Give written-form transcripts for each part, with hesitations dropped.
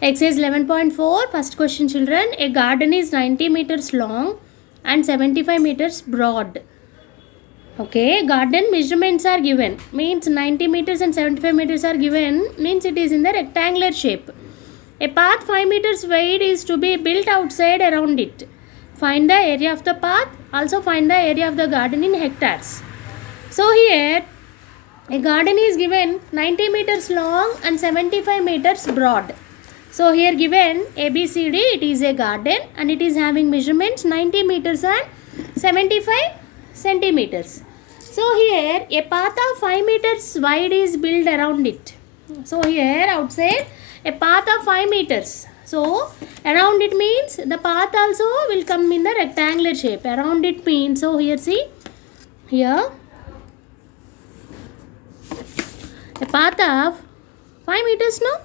Exercise 11.4, first question children. A garden is 90 meters long and 75 meters broad. Okay, garden measurements are given. Means 90 meters and 75 meters are given. Means it is in the rectangular shape. A path 5 meters wide is to be built outside around it. Find the area of the path. Also find the area of the garden in hectares. So here a garden is given 90 meters long and 75 meters broad. So here given ABCD, it is a garden and it is having measurements 90 meters and 75 centimeters. So here a path of 5 meters wide is built around it. So here outside a path of 5 meters. So around it means the path also will come in the rectangular shape. Around it means, so here see, here a path of 5 meters now.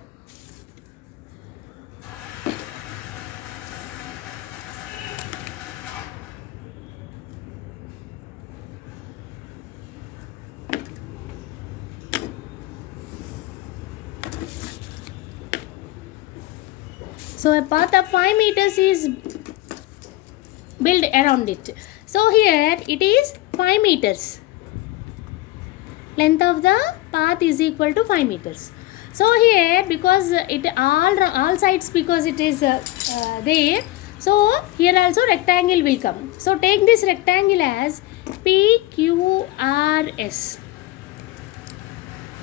So a path of 5 meters is built around it. So here it is 5 meters. Length of the path is equal to 5 meters. So here because it all sides because it is there. So here also rectangle will come. So take this rectangle as PQRS.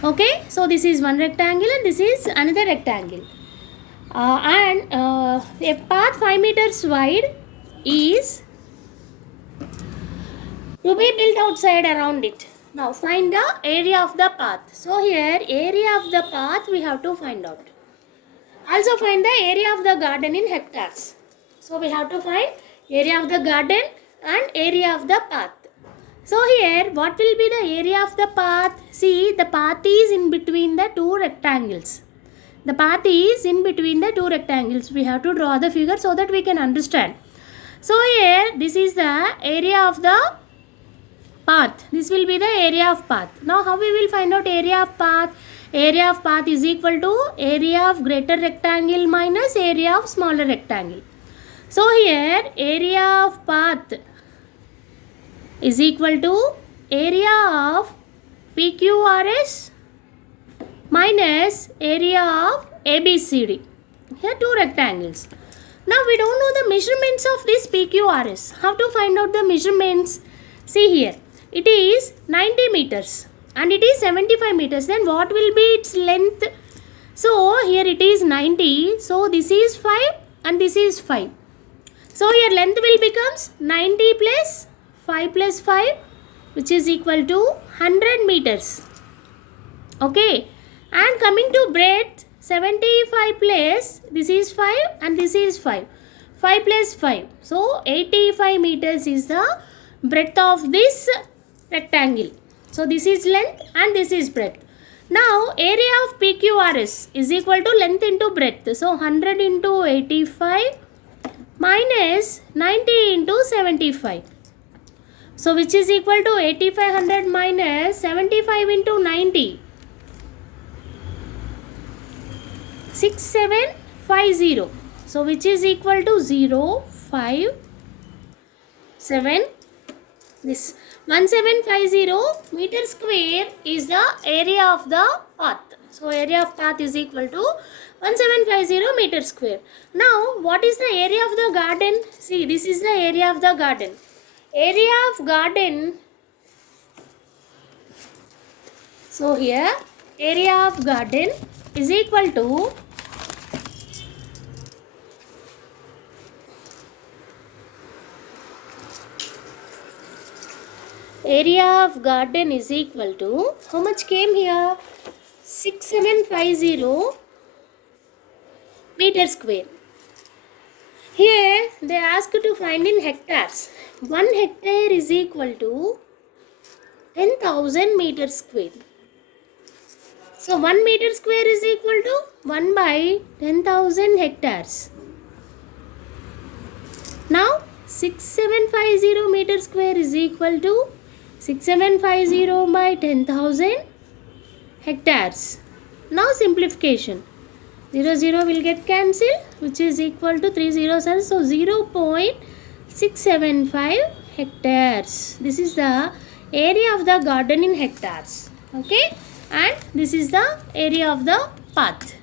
Okay. So this is one rectangle and this is another rectangle. A path 5 meters wide is to be built outside around it. Now find the area of the path. So here area of the path we have to find out. Also find the area of the garden in hectares. So we have to find area of the garden and area of the path. So here what will be the area of the path? See, the path is in between the two rectangles. The path is in between the two rectangles. We have to draw the figure so that we can understand. So here this is the area of the path. This will be the area of path. Now how we will find out area of path? Area of path is equal to area of greater rectangle minus area of smaller rectangle. So here area of path is equal to area of PQRS minus area of ABCD. Here two rectangles. Now we don't know the measurements of this PQRS. How to find out the measurements? See here. It is 90 meters and it is 75 meters. Then what will be its length? So here it is 90. So this is 5 and this is 5. So here length will becomes 90 plus 5 plus 5, which is equal to 100 meters. Okay. And coming to breadth, 75 plus, this is 5 and this is 5. 5 plus 5. So 85 meters is the breadth of this rectangle. So this is length and this is breadth. Now area of PQRS is equal to length into breadth. So 100 into 85 minus 90 into 75. So which is equal to 8500 minus 75 into 90. 6750. So which is equal to 0, 5, 7. This 1750 meter square is the area of the path. So area of path is equal to 1750 meter square. Now what is the area of the garden? See, this is the area of the garden. Area of garden. So here area of garden is equal to area of garden is equal to, how much came here? 6750 meter square. Here they ask to find in hectares. 1 hectare is equal to 10,000 meter square. So 1 meter square is equal to 1 by 10,000 hectares. Now 6750 meter square is equal to 6750 by 10,000 hectares. Now simplification. 0 0 will get cancelled, which is equal to 3 zeros, and so 0.675 hectares. This is the area of the garden in hectares. Okay, and this is the area of the path.